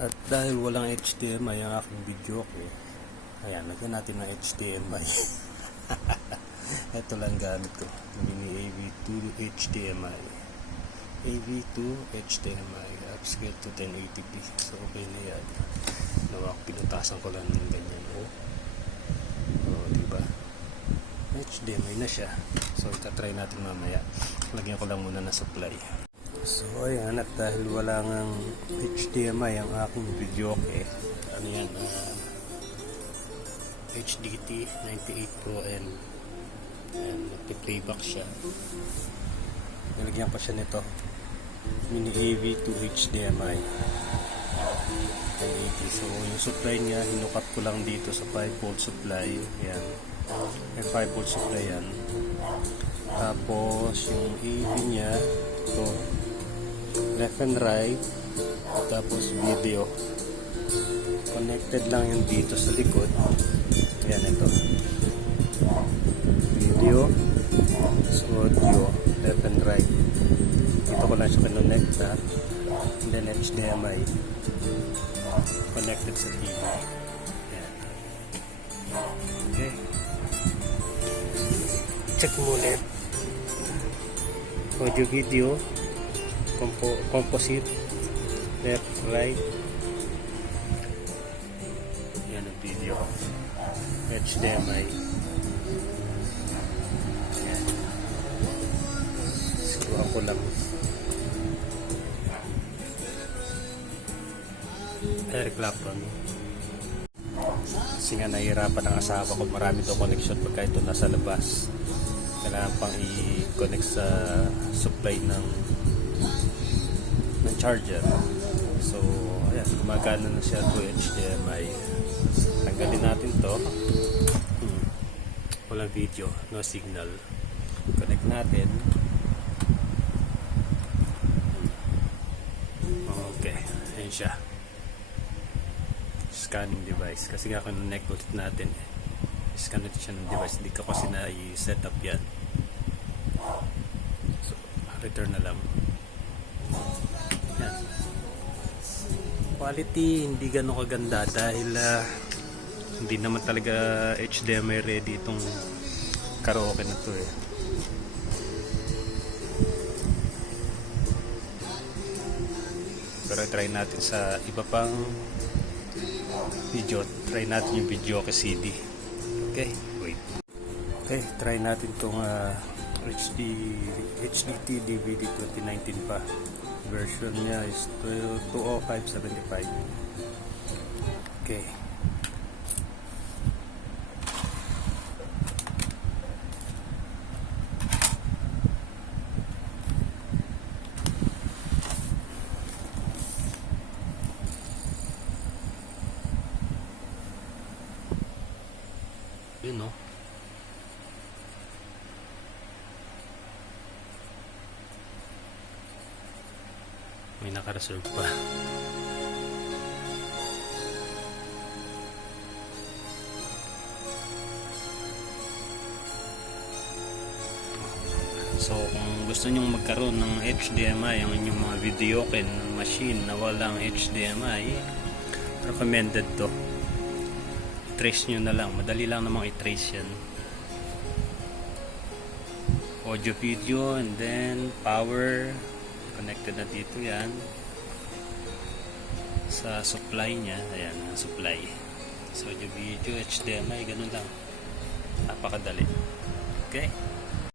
At dahil walang HDMI ang aking video, ayan, lagyan natin ng HDMI. Ito lang gamit ko, mini AV2 HDMI. AV2 HDMI upscale to 1080p. So okay na yan. Pinutasan ko lang ng ganyan. Diba? HDMI na siya. So itatry natin mamaya. Lagyan ko lang muna na supply. So ayan, at dahil wala ng HDMI ang aking video, ano yan, HDT 98 Pro N. Ayan, nagpi-playback siya. Nilagyan ko siya nito, mini AV2 HDMI 1080. So yung supply niya, hinukat ko lang dito sa 5V supply. Ayan, may 5V supply yan. Tapos yung AV niya, ito, left and right, tapos video connected lang yung dito sa likod. Ayan, ito video, so audio left and right, dito ko lang siya kinonekta, and then HDMI connected sa TV. Ayan. Okay, check mo ulit audio video composite left right. Yan ang video, HDMI. Yan, siguro ko lang Eric Clapton. Kasi nga nahihirapan ang asawa ko, marami daw connection pagka ito nasa labas. Kailangan pang i-connect sa supply ng charger. So ayan, gumagana na siya through HDMI. Tanggalin natin to. Walang video, no signal. Connect natin. Okay, ayan siya. Scanning device. Kasi nga connect ulit natin. Scan ulit siya ng device. Hindi ko kasi na-set up yan. So return na lang. Yan. Quality hindi gano'ng kaganda dahil hindi naman talaga HDMI ready itong karaoke na to Pero try natin sa iba pang video. Try natin yung video kay CD. Okay, wait. Okay, try natin itong HDT DVD 2019 pa. Version niya is 20575. Okay. Yun, no? May naka-reserve pa. So kung gusto nyong magkaroon ng HDMI ang inyong mga videoke machine na walang HDMI, recommended to. I-trace nyo na lang. Madali lang namang i-trace yan. Audio video and then power connected na dito yan sa supply niya. Ayan, ang supply. So audio video, HDMI, ganun lang, napakadali. Okay.